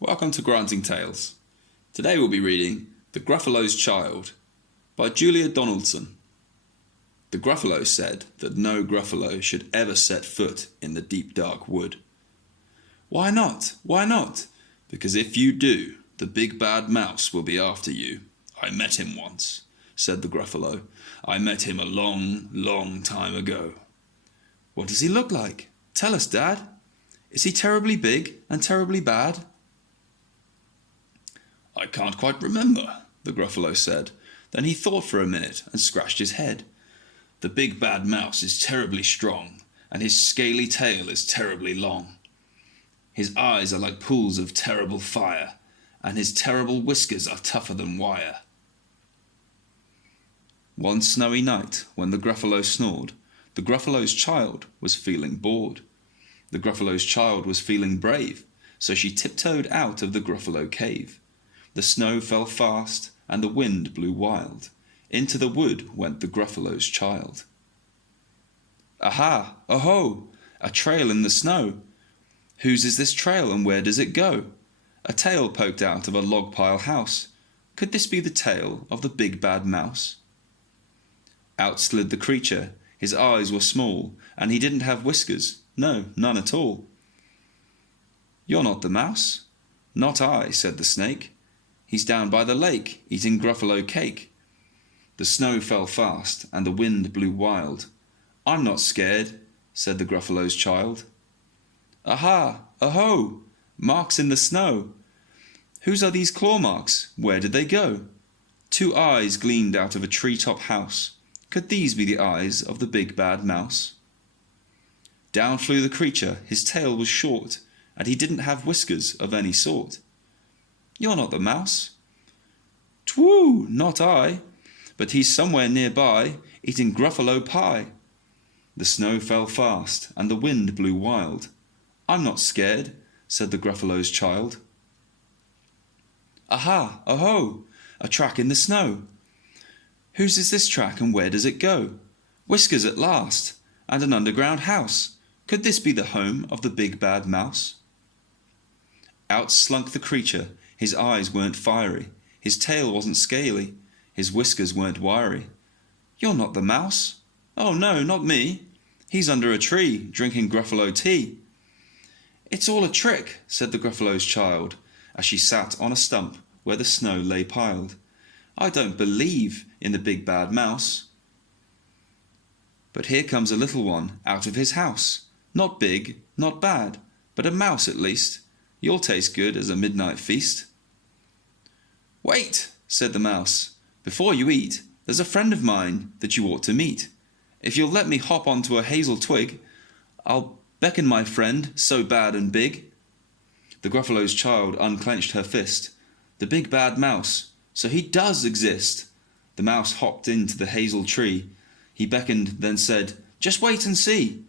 Welcome to Grantingtales. Today we'll be reading The Gruffalo's Child by Julia Donaldson. The Gruffalo said that no Gruffalo should ever set foot in the deep dark wood. Why not? Why not? Because if you do, the big bad mouse will be after you. I met him once, said the Gruffalo. I met him a long, long time ago. What does he look like? Tell us, Dad. Is he terribly big and terribly bad? I can't quite remember, the Gruffalo said. Then he thought for a minute and scratched his head. The big bad mouse is terribly strong, and his scaly tail is terribly long. His eyes are like pools of terrible fire, and his terrible whiskers are tougher than wire. One snowy night, when the Gruffalo snored, the Gruffalo's child was feeling bored. The Gruffalo's child was feeling brave, so she tiptoed out of the Gruffalo cave. The snow fell fast, and the wind blew wild. Into the wood went the Gruffalo's child. Aha! Oh-ho! A trail in the snow! Whose is this trail, and where does it go? A tail poked out of a log pile house. Could this be the tail of the big bad mouse? Out slid the creature. His eyes were small, and he didn't have whiskers. No, none at all. You're not the mouse? Not I, said the snake. He's down by the lake, eating Gruffalo cake. The snow fell fast, and the wind blew wild. I'm not scared, said the Gruffalo's child. Aha! Oh-ho! Marks in the snow. Whose are these claw marks? Where did they go? Two eyes gleamed out of a tree-top house. Could these be the eyes of the big bad mouse? Down flew the creature. His tail was short, and he didn't have whiskers of any sort. You're not the mouse. Twoo! Not I. But he's somewhere nearby, eating Gruffalo pie. The snow fell fast, and the wind blew wild. I'm not scared, said the Gruffalo's child. Aha! Oh-ho! A track in the snow. Whose is this track, and where does it go? Whiskers at last, and an underground house. Could this be the home of the big bad mouse? Out slunk the creature. His eyes weren't fiery, his tail wasn't scaly, his whiskers weren't wiry. You're not the mouse. Oh no, not me. He's under a tree, drinking Gruffalo tea. It's all a trick, said the Gruffalo's child, as she sat on a stump where the snow lay piled. I don't believe in the big bad mouse. But here comes a little one out of his house. Not big, not bad, but a mouse at least. You'll taste good as a midnight feast. Wait, said the mouse. Before you eat, there's a friend of mine that you ought to meet. If you'll let me hop onto a hazel twig, I'll beckon my friend so bad and big. The Gruffalo's child unclenched her fist. The big bad mouse, so he does exist. The mouse hopped into the hazel tree. He beckoned, then said, just wait and see.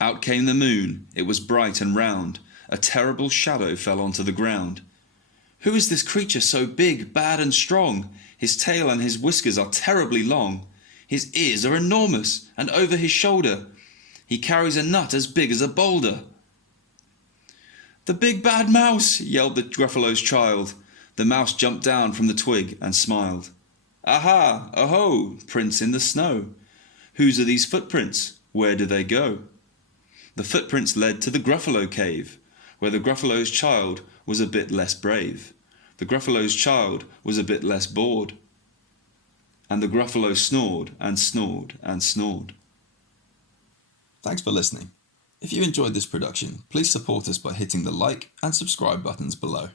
Out came the moon. It was bright and round. A terrible shadow fell onto the ground. Who is this creature so big, bad and strong? His tail and his whiskers are terribly long. His ears are enormous, and over his shoulder he carries a nut as big as a boulder. The big bad mouse, yelled the Gruffalo's child. The mouse jumped down from the twig and smiled. Aha! Oh-ho! Prints in the snow. Whose are these footprints? Where do they go? The footprints led to the Gruffalo cave, where the Gruffalo's child was a bit less brave. The Gruffalo's child was a bit less bored. And the Gruffalo snored and snored and snored. Thanks for listening. If you enjoyed this production, please support us by hitting the like and subscribe buttons below.